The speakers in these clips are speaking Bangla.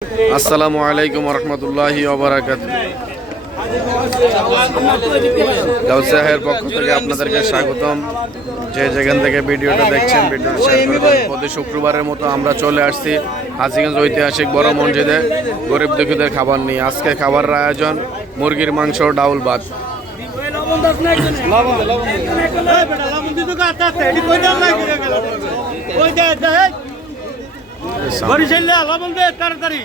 আসসালামু আলাইকুম রহমতুল্লাহি ওয়া বারাকাতুহু। গাউসিয়াহের পক্ষ থেকে আপনাদেরকে স্বাগতম। যে যেখান থেকে ভিডিওটা দেখছেন ভিডিওটা শেয়ার করে দেন। প্রতি শুক্রবারের মতো আমরা চলে আসছি হাজীগঞ্জ ঐতিহাসিক বড় মসজিদে গরিব দুঃখীদের খাবার নিয়ে। আজকে খাবারের আয়োজন মুরগির মাংস, ডাউল ভাত। তাড়াতাড়ি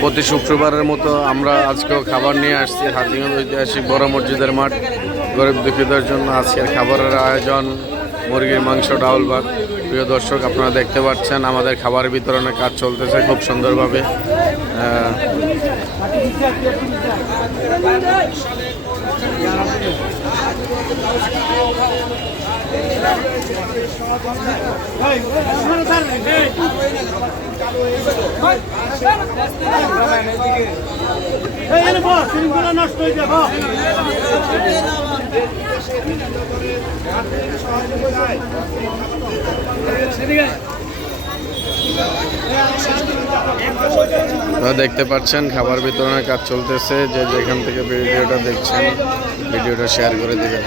প্রতি শুক্রবারের মতো আমরা আজকেও খাবার নিয়ে আসছি হাজীগঞ্জ ঐতিহাসিক বড় মসজিদের মাঠ গরিব দুঃখীদের জন্য। আজকের খাবারের আয়োজন মুরগির মাংস, ডাউল ভাত। প্রিয় দর্শক, আপনারা দেখতে পাচ্ছেন আমাদের খাবার বিতরণের কাজ চলতেছে খুব সুন্দরভাবে। নষ্ট হয়ে যাব। দেখতে পাচ্ছেন খাবার বিতরণের কাজ চলতেছে। যে যেখান থেকে ভিডিওটা দেখছেন ভিডিওটা শেয়ার করে দেবেন।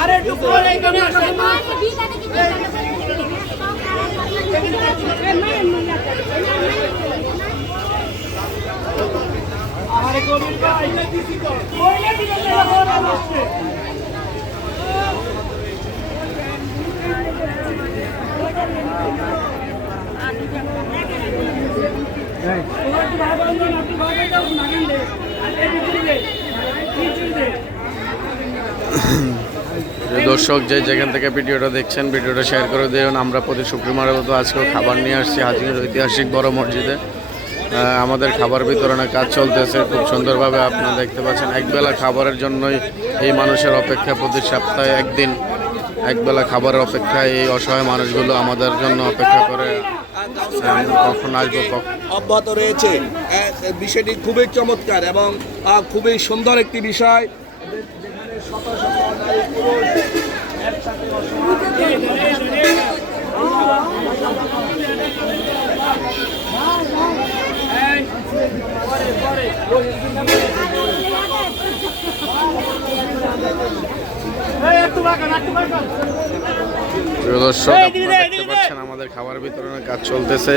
আরে টুকরো দর্শক, যে যেখান থেকে ভিডিওটা দেখছেন ভিডিওটা শেয়ার করে দেবেন। আমরা প্রতি শুক্রবারের মতো আজকেও খাবার নিয়ে আসছি হাজীগঞ্জ ঐতিহাসিক বড় মসজিদে। আমাদের খাবার বিতরণের কাজ চলতেছে খুব সুন্দরভাবে। আপনারা দেখতে পাচ্ছেন একবেলা খাবারের জন্যই এই মানুষের অপেক্ষা। প্রতি সপ্তাহে একদিন একবেলা খাবারের অপেক্ষায় এই অসহায় মানুষগুলো আমাদের জন্য অপেক্ষা করে কখন আসবো। অব্যাহত রয়েছে। বিষয়টি খুবই চমৎকার এবং খুবই সুন্দর একটি বিষয়। যেখানে শত শত নারী পুরুষ একসাথে দর্শক, আপনারা দেখতে পাচ্ছেন আমাদের খাবার বিতরণের কাজ চলতেছে।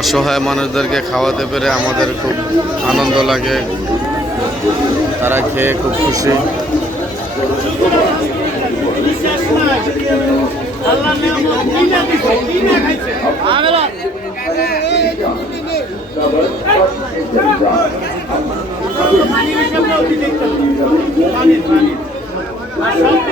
অসহায় মানুষদেরকে খাওয়াতে পেরে আমাদের খুব আনন্দ লাগে। তারা খেয়ে খুব খুশি। সব